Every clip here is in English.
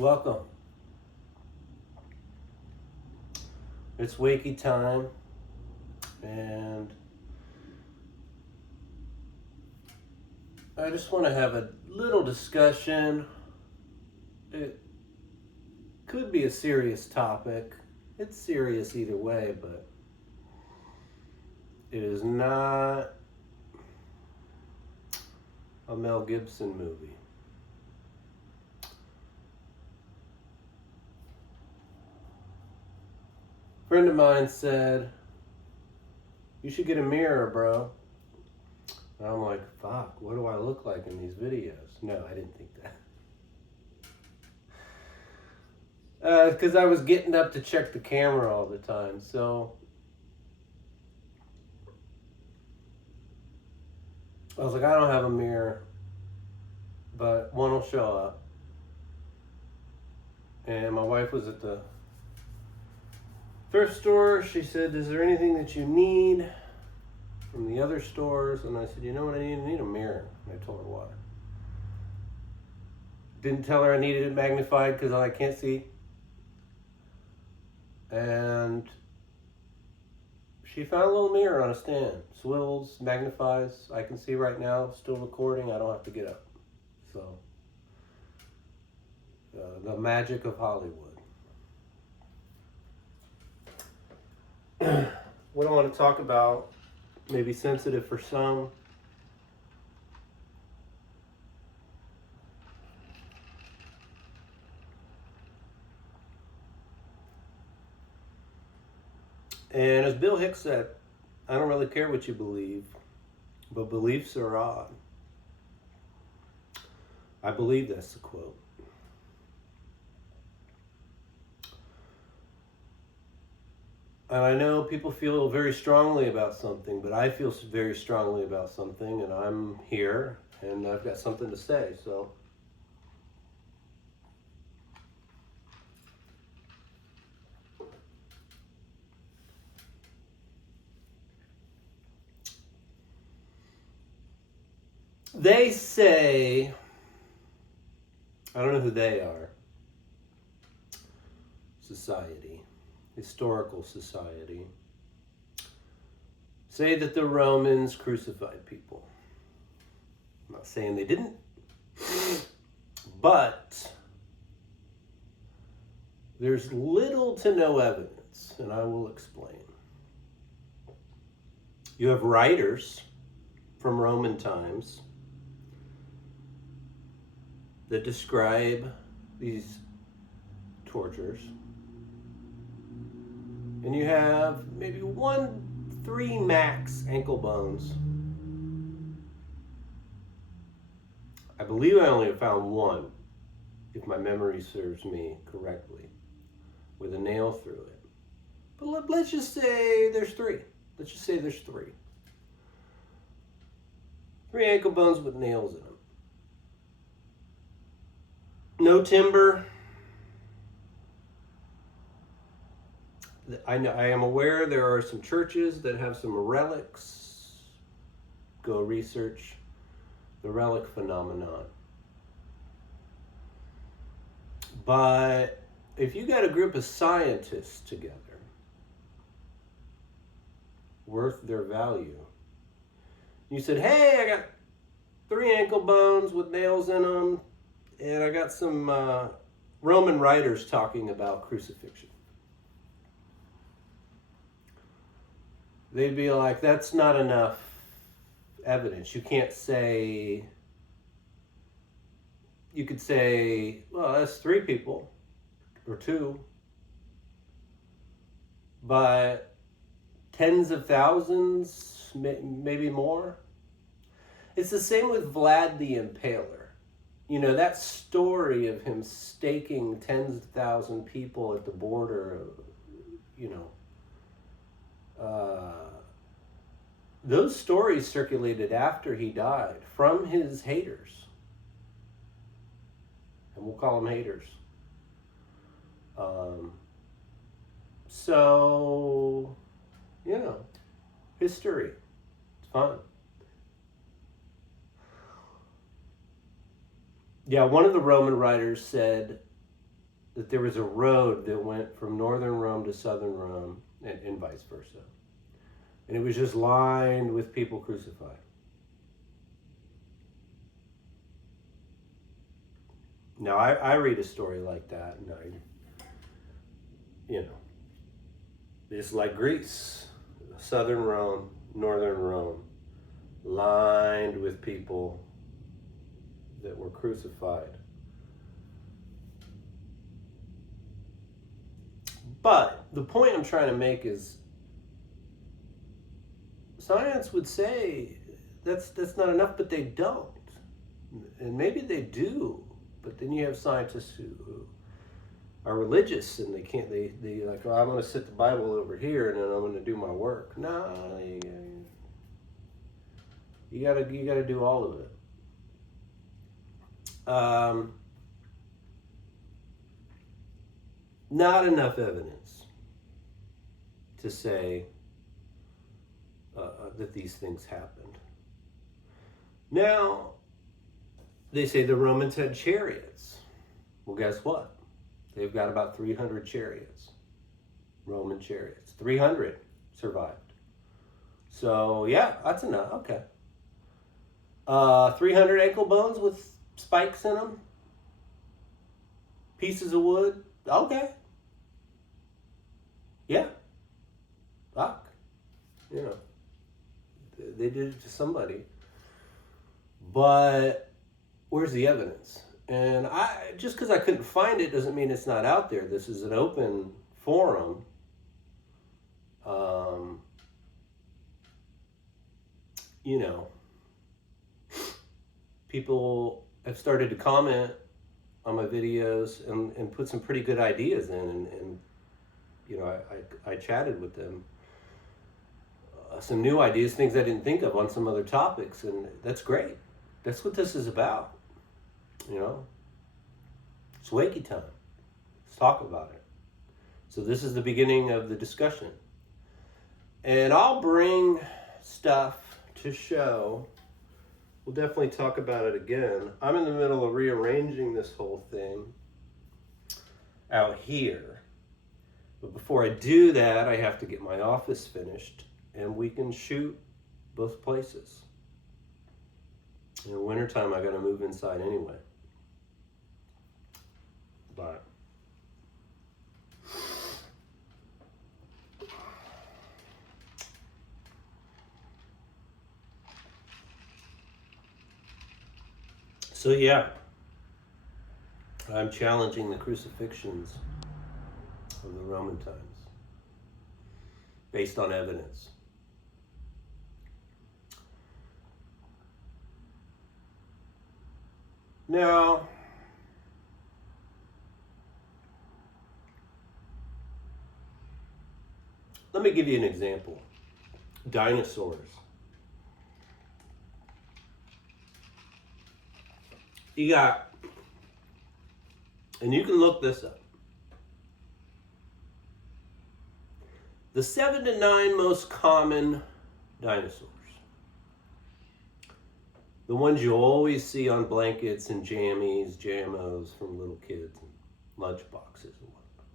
Welcome. It's Wakey time, and I just want to have a little discussion. It could be a serious topic. It's serious either way, but it is not a Mel Gibson movie. A friend of mine said, "You should get a mirror, bro." And I'm like, fuck, what do I look like in these videos? No, I didn't think that. Because I was getting up to check the camera all the time, so I was like, I don't have a mirror, but one will show up. And my wife was at the thrift store. She said, "Is there anything that you need from the other stores?" And I said, "You know what I need? I need a mirror." And I told her why. Didn't tell her I needed it magnified because I can't see. And she found a little mirror on a stand. Swivels, magnifies. I can see right now, still recording. I don't have to get up. So, the magic of Hollywood. What I want to talk about, maybe sensitive for some. And as Bill Hicks said, I don't really care what you believe, but beliefs are odd. I believe that's the quote. And I know people feel very strongly about something, but I feel very strongly about something, and I'm here, and I've got something to say, so. They say, I don't know who they are, society, historical society, say that the Romans crucified people. I'm not saying they didn't, but there's little to no evidence, and I will explain. You have writers from Roman times that describe these tortures. And you have maybe 3 max ankle bones. I believe I only found 1, if my memory serves me correctly, with a nail through it. But let's just say there's 3. Let's just say there's 3. 3 ankle bones with nails in them. No timber. I am aware there are some churches that have some relics. Go research the relic phenomenon. But if you got a group of scientists together, worth their value, you said, "Hey, I got 3 ankle bones with nails in them, and I got some Roman writers talking about crucifixion." They'd be like, "That's not enough evidence. You can't say," you could say, "Well, that's 3 people, or 2, but tens of thousands, maybe more." It's the same with Vlad the Impaler. You know, that story of him staking tens of thousand people at the border, those stories circulated after he died from his haters. And we'll call them haters. So, history. It's fun. Yeah, one of the Roman writers said that there was a road that went from northern Rome to southern Rome and vice versa. And it was just lined with people crucified. Now, I read a story like that, and it's like Greece, southern Rome, northern Rome, lined with people that were crucified. But the point I'm trying to make is science would say that's not enough, but they don't. And maybe they do, but then you have scientists who are religious and they like, oh, I'm going to sit the Bible over here and then I'm going to do my work. No, you gotta do all of it. Not enough evidence to say that these things happened. Now, they say the Romans had chariots. Well, guess what? They've got about 300 chariots, Roman chariots. 300 survived. So, yeah, that's enough. Okay. 300 ankle bones with spikes in them. Pieces of wood. Okay. Yeah. Fuck. They did it to somebody. But where's the evidence? And just because I couldn't find it doesn't mean it's not out there. This is an open forum. People have started to comment on my videos and put some pretty good ideas in. And I chatted with them. Some new ideas, things I didn't think of on some other topics. And that's great. That's what this is about. It's Wakey time. Let's talk about it. So this is the beginning of the discussion. And I'll bring stuff to show. We'll definitely talk about it again. I'm in the middle of rearranging this whole thing out here. But before I do that, I have to get my office finished and we can shoot both places. In the wintertime, I got to move inside anyway. But so yeah, I'm challenging the crucifixions of the Roman times based on evidence. Now, let me give you an example. Dinosaurs. You got, and you can look this up, the 7 to 9 most common dinosaurs. The ones you always see on blankets and jammies, jamos from little kids and lunch boxes and whatnot.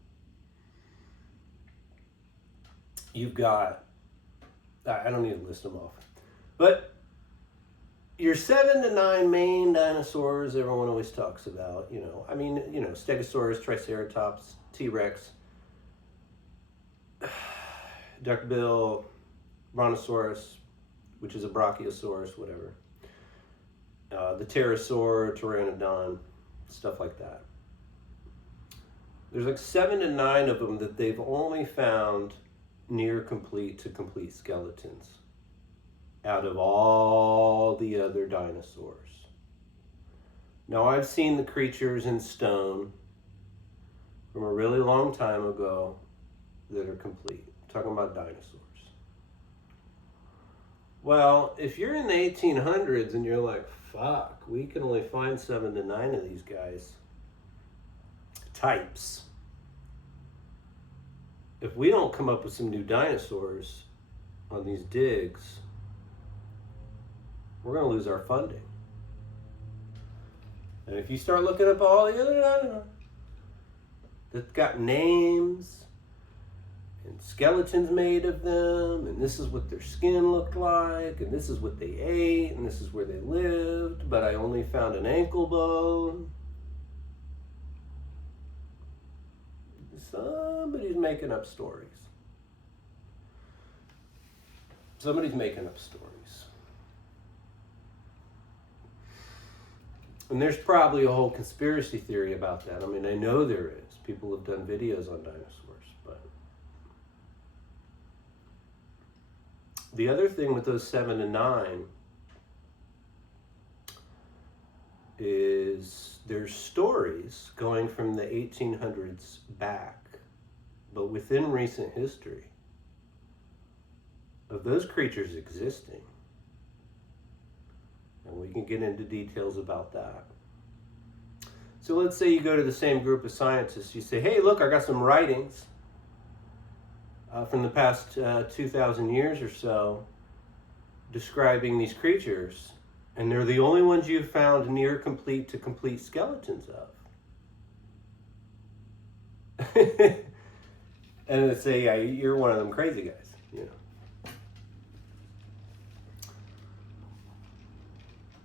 You've got, I don't need to list them off, but your 7 to 9 main dinosaurs everyone always talks about, Stegosaurus, Triceratops, T-Rex, duckbill, Brontosaurus, which is a brachiosaurus, whatever. The pterosaur, pteranodon, stuff like that. There's like 7 to 9 of them that they've only found near complete to complete skeletons out of all the other dinosaurs. Now, I've seen the creatures in stone from a really long time ago that are complete. I'm talking about dinosaurs. Well, if you're in the 1800s and you're like, fuck, we can only find 7 to 9 of these guys, types. If we don't come up with some new dinosaurs on these digs, we're going to lose our funding. And if you start looking up all the other dinosaurs, that's got names and skeletons made of them, and this is what their skin looked like, and this is what they ate, and this is where they lived, but I only found an ankle bone. Somebody's making up stories. Somebody's making up stories. And there's probably a whole conspiracy theory about that. I mean, I know there is. People have done videos on dinosaurs, but the other thing with those 7 and 9 is there's stories going from the 1800s back, but within recent history, of those creatures existing. And we can get into details about that. So let's say you go to the same group of scientists. You say, hey, look, I got some writings from the past 2,000 years or so describing these creatures. And they're the only ones you've found near complete to complete skeletons of. And they say, yeah, you're one of them crazy guys, you know.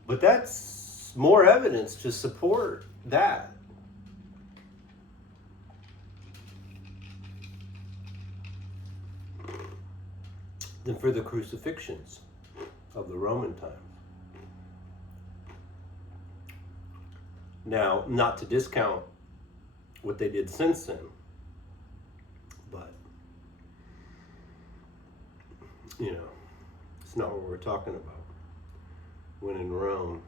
But that's more evidence to support that. Than for the crucifixions of the Roman times. Now, not to discount what they did since then, but, you know, it's not what we're talking about. When in Rome.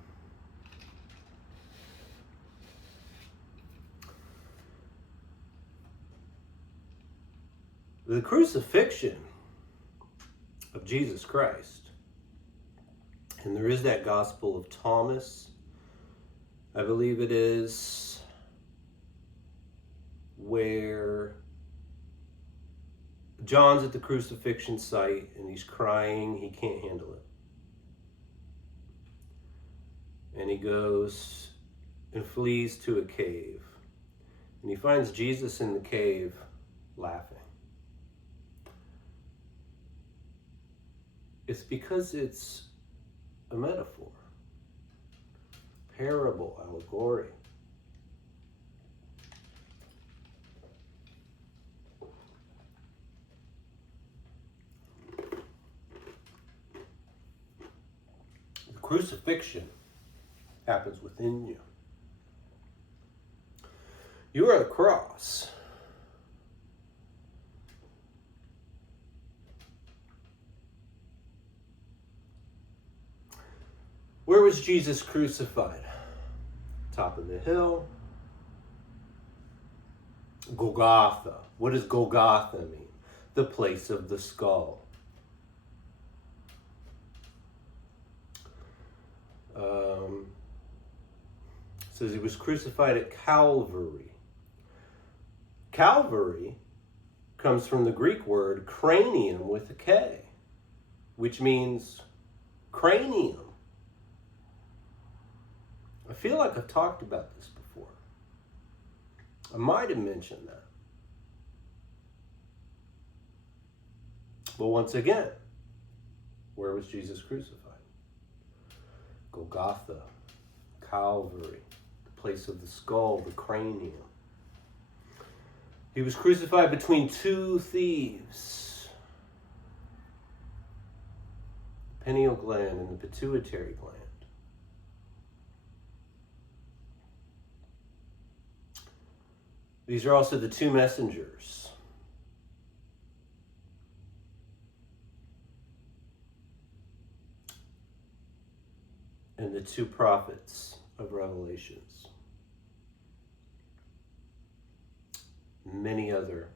The crucifixion of Jesus Christ, and there is that Gospel of Thomas, I believe it is, where John's at the crucifixion site and he's crying, he can't handle it. And he goes and flees to a cave. And he finds Jesus in the cave laughing. It's because it's a metaphor, parable, allegory. The crucifixion happens within you. You are the cross. Where was Jesus crucified? Top of the hill. Golgotha. What does Golgotha mean? The place of the skull. It says he was crucified at Calvary. Calvary comes from the Greek word cranium with a K, which means cranium. I feel like I've talked about this before. I might have mentioned that. But once again, where was Jesus crucified? Golgotha, Calvary, the place of the skull, the cranium. He was crucified between two thieves, the pineal gland and the pituitary gland. These are also the two messengers. And the two prophets of Revelations. Many other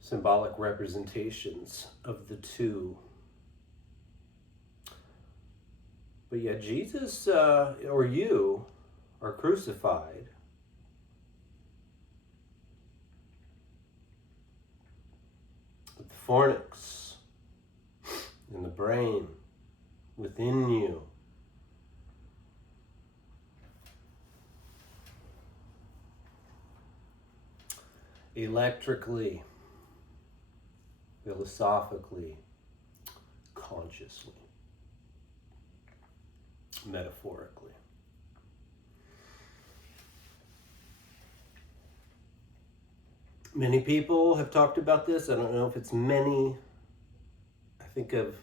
symbolic representations of the two. But yet Jesus, or you, are crucified with the fornix in the brain within you. electrically, philosophically, consciously, metaphorically. Many people have talked about this. I don't know if it's many. I think of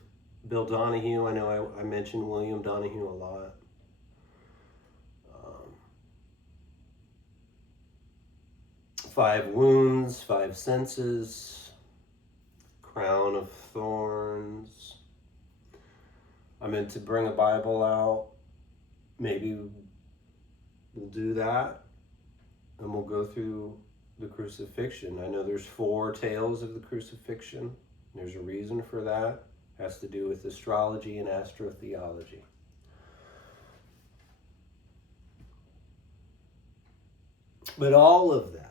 Bill Donahue. I know I mentioned William Donahue a lot. 5 wounds, 5 senses, crown of thorns. I meant to bring a Bible out. Maybe we'll do that, and we'll go through the crucifixion. I know there's 4 tales of the crucifixion. There's a reason for that. It has to do with astrology and astrotheology. But all of that,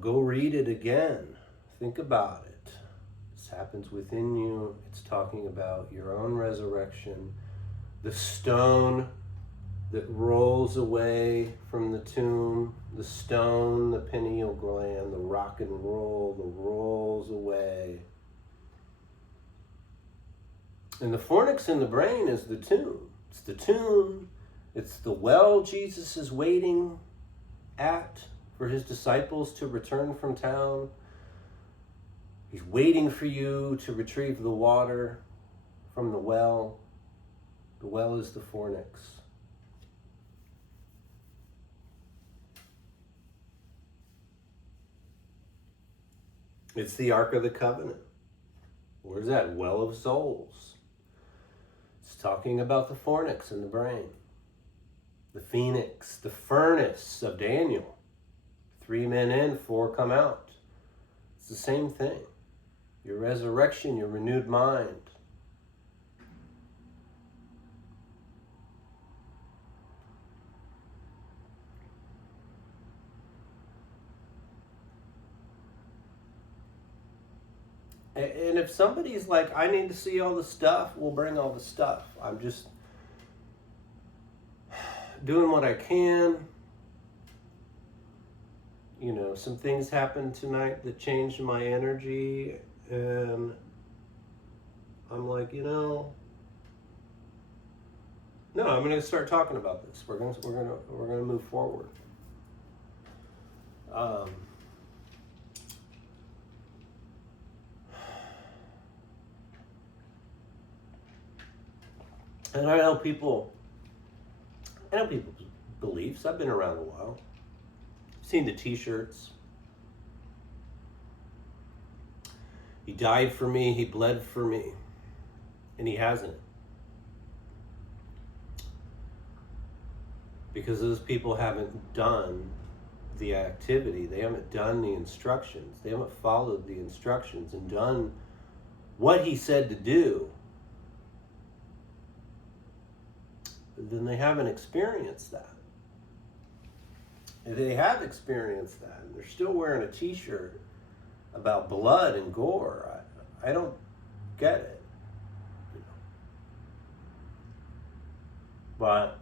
go read it again. Think about it. This happens within you. It's talking about your own resurrection. The stone that rolls away from the tomb, the stone, the pineal gland, the rock and roll that rolls away. And the fornix in the brain is the tomb. It's the tomb. It's the well Jesus is waiting at for his disciples to return from town. He's waiting for you to retrieve the water from the well. The well is the fornix. It's the Ark of the Covenant. Where's that? Well of souls. It's talking about the fornix in the brain. The phoenix, the furnace of Daniel. 3 men in, 4 come out. It's the same thing. Your resurrection, your renewed mind. And if somebody's like, I need to see all the stuff, we'll bring all the stuff. I'm just doing what I can. Some things happened tonight that changed my energy, and I'm like, no, I'm going to start talking about this. We're going to move forward. And I know people's beliefs. I've been around a while. I've seen the t-shirts. He died for me. He bled for me. And he hasn't. Because those people haven't done the activity. They haven't done the instructions. They haven't followed the instructions and done what he said to do. Then they haven't experienced that. If they have experienced that, and they're still wearing a t-shirt about blood and gore, I don't get it. But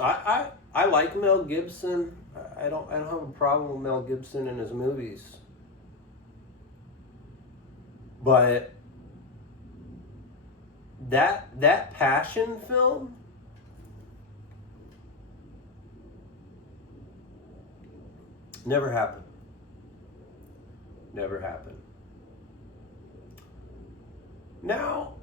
I like Mel Gibson. I don't have a problem with Mel Gibson and his movies. But that Passion film, never happened. Never happened. Now,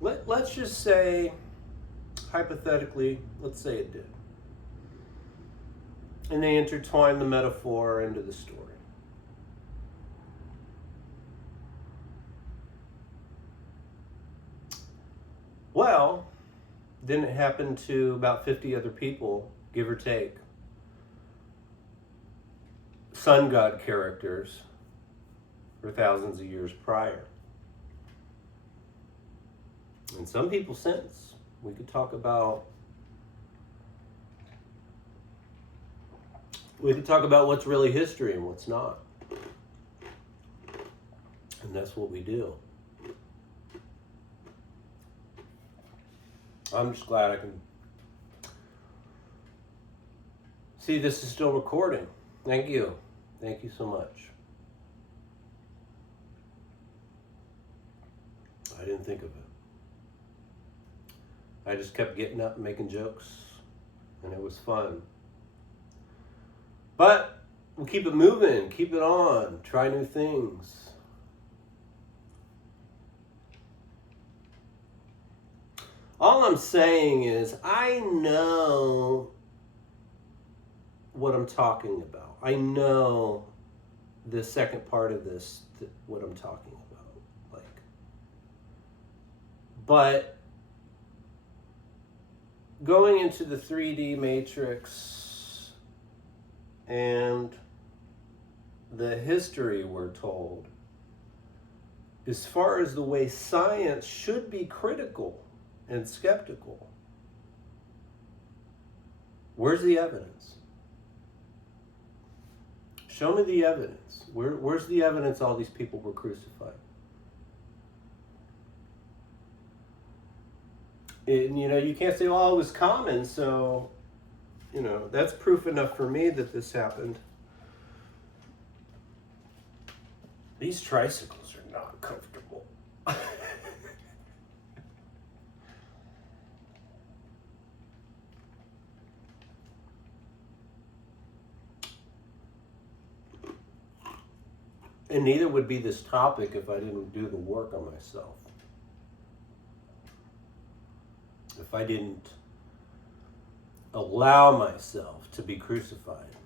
let's just say, hypothetically, let's say it did. And they intertwine the metaphor into the story. Well, then it happened to about 50 other people, give or take. Sun god characters for thousands of years prior. And some people since. We could talk about what's really history and what's not. And that's what we do. I'm just glad I can see this is still recording. Thank you. Thank you so much. I didn't think of it. I just kept getting up and making jokes, and it was fun. But we'll keep it moving, keep it on, try new things. All I'm saying is I know what I'm talking about. I know the second part of this, what I'm talking about. But going into the 3D matrix and the history we're told, as far as the way science should be critical and skeptical, where's the evidence? Show me the evidence. Where's the evidence all these people were crucified? And, you can't say, well, it was common, so, that's proof enough for me that this happened. These tricycles are not comfortable. And neither would be this topic if I didn't do the work on myself. If I didn't allow myself to be crucified.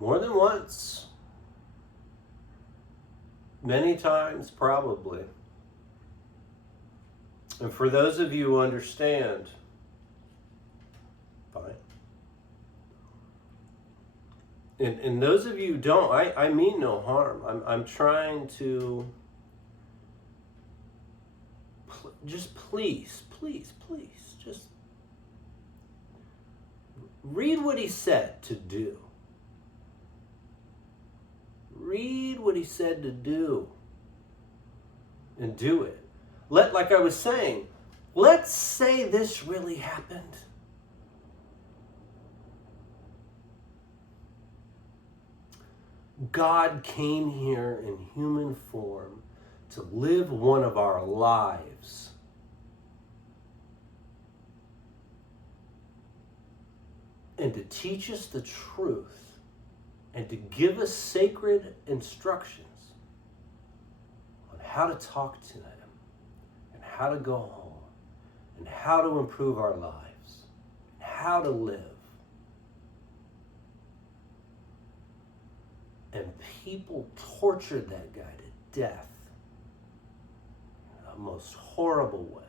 More than once. Many times, probably. And for those of you who understand, fine. And those of you who don't, I mean no harm. I'm trying to just please, just read what he said to do. Read what he said to do and do it. Like I was saying, let's say this really happened. God came here in human form to live one of our lives. And to teach us the truth and to give us sacred instructions on how to talk to him and how to go home and how to improve our lives and how to live. And people tortured that guy to death in the most horrible way.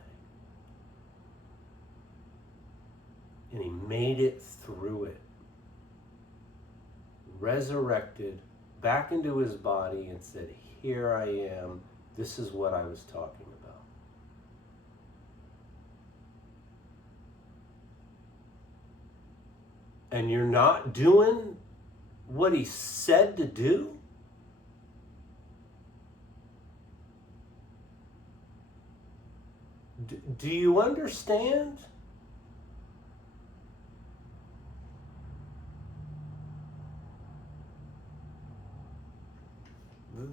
And he made it through it. Resurrected back into his body and said, here I am. This is what I was talking about. And you're not doing what he said to do? Do you understand?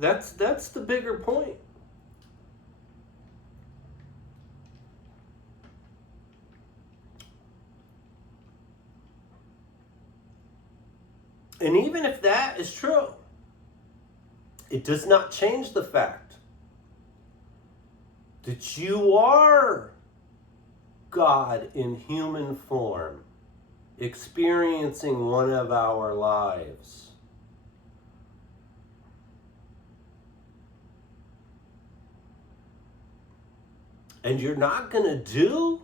That's the bigger point. And even if that is true, it does not change the fact that you are God in human form, experiencing one of our lives. And you're not going to do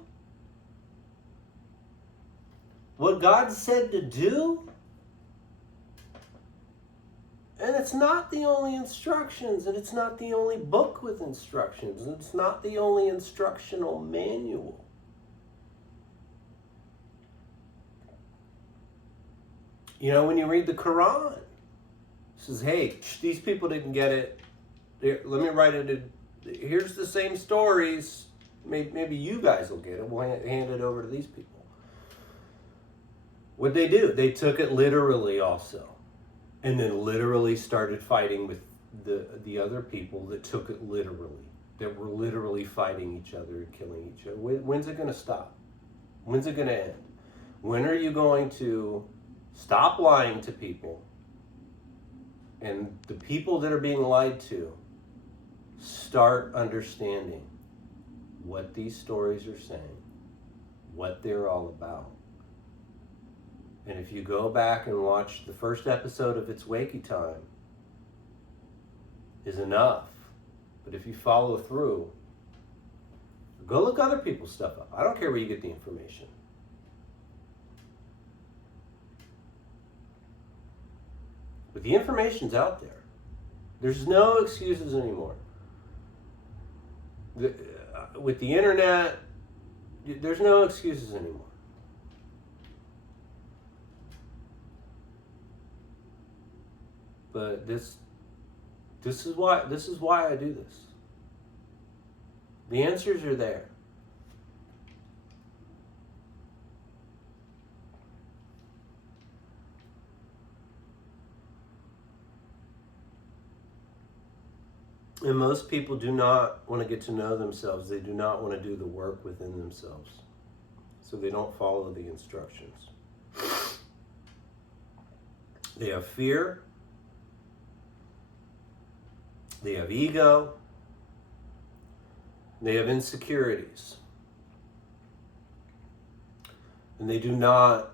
what God said to do? And it's not the only instructions, and it's not the only book with instructions, and it's not the only instructional manual. When you read the Quran, it says, hey, these people didn't get it. Here, let me write it in. Here's the same stories. Maybe you guys will get it. We'll hand it over to these people. What'd they do? They took it literally also. And then literally started fighting with the other people that took it literally. That were literally fighting each other and killing each other. When's it going to stop? When's it going to end? When are you going to stop lying to people? And the people that are being lied to start understanding what these stories are saying, what they're all about. And if you go back and watch the first episode of It's Wakey Time, is enough. But if you follow through, go look other people's stuff up. I don't care where you get the information. But the information's out there. There's no excuses anymore. With the internet, there's no excuses anymore. But this is why I do this. The answers are there. And most people do not want to get to know themselves. They do not want to do the work within themselves. So they don't follow the instructions. They have fear. They have ego. They have insecurities. And they do not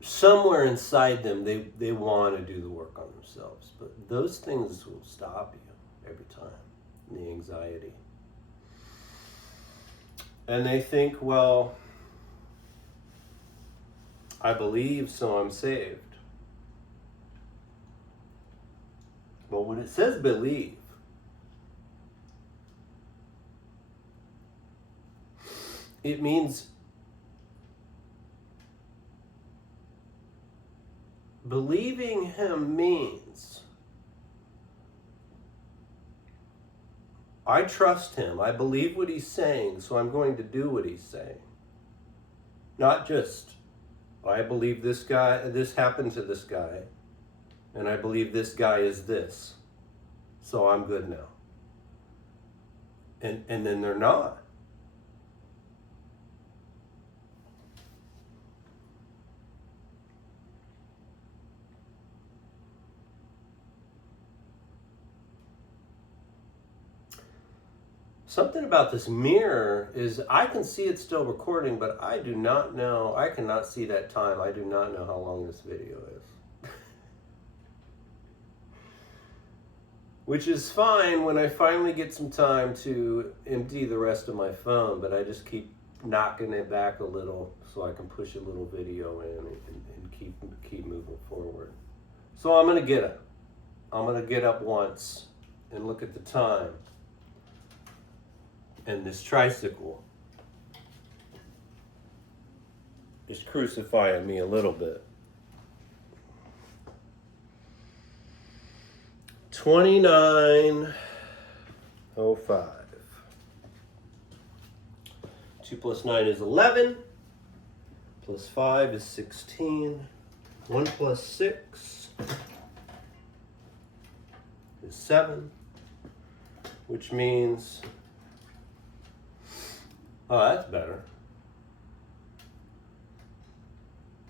somewhere inside them, they want to do the work on themselves. But those things will stop you every time. The anxiety. And they think, well, I believe, so I'm saved. But when it says believe, it means believing him means I trust him. I believe what he's saying, so I'm going to do what he's saying. Not just, I believe this happened to this guy, and I believe this guy is this, so I'm good now. And then they're not. Something about this mirror is I can see it still recording, but I do not know, I cannot see that time. I do not know how long this video is. Which is fine when I finally get some time to empty the rest of my phone, but I just keep knocking it back a little so I can push a little video in and keep moving forward. So I'm gonna get up. I'm gonna get up once and look at the time. And this tricycle is crucifying me a little bit. 29:05. 2 plus 9 is 11. Plus 5 is 16. 1 plus 6 is 7. Which means, oh, that's better.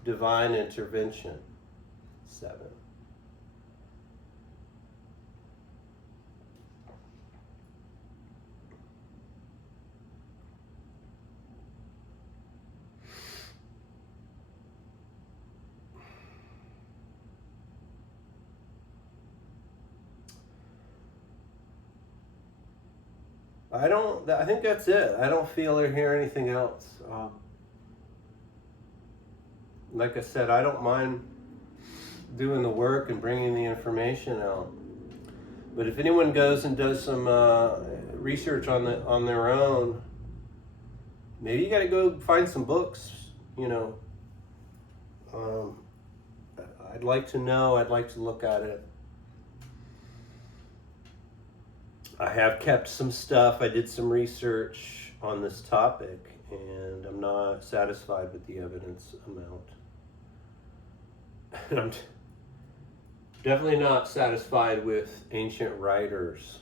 Divine intervention, 7. I think that's it. I don't feel or hear anything else. Like I said, I don't mind doing the work and bringing the information out. But if anyone goes and does some research on their own, maybe you got to go find some books. You know, I'd like to know. I'd like to look at it. I have kept some stuff. I did some research on this topic, and I'm not satisfied with the evidence amount. And I'm definitely not satisfied with ancient writers.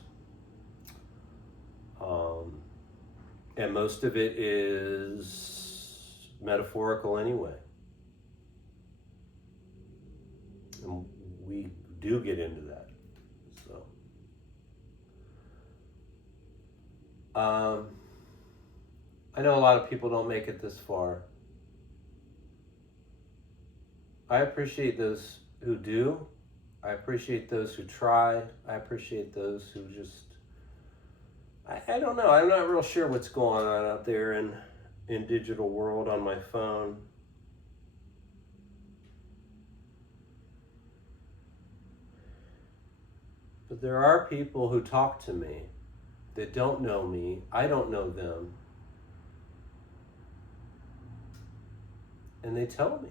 And most of it is metaphorical anyway. And we do get into that. So, I know a lot of people don't make it this far. I appreciate those who do. I appreciate those who try. I appreciate those who just, I don't know. I'm not real sure what's going on out there in digital world on my phone. But there are people who talk to me that don't know me. I don't know them. And they tell me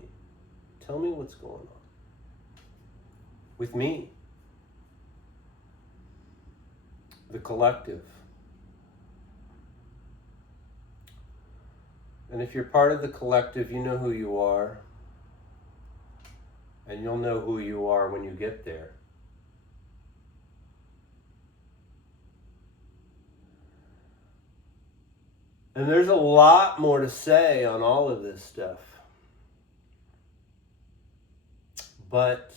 what's going on with me, the collective. And if you're part of the collective, you know who you are. And you'll know who you are when you get there. And there's a lot more to say on all of this stuff. But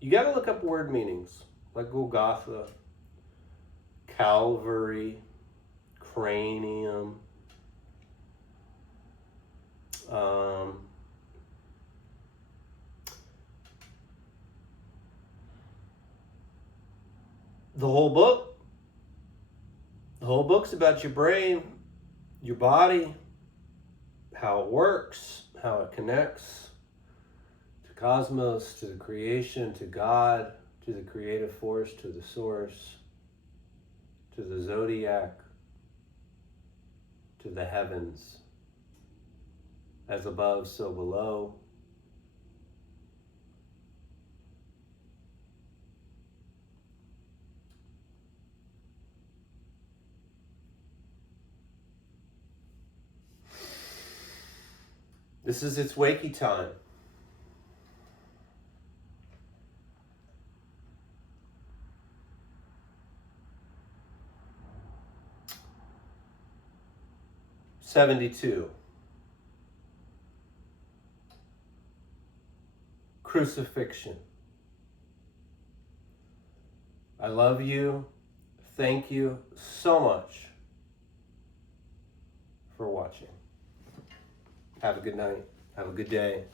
you got to look up word meanings, like Golgotha, Calvary, cranium, the whole book. The whole book's about your brain, your body, how it works, how it connects to cosmos, to the creation, to God, to the creative force, to the source, to the zodiac, to the heavens, as above, so below. This is its wakey time. '72. Crucifixion. I love you. Thank you so much for watching. Have a good night. Have a good day.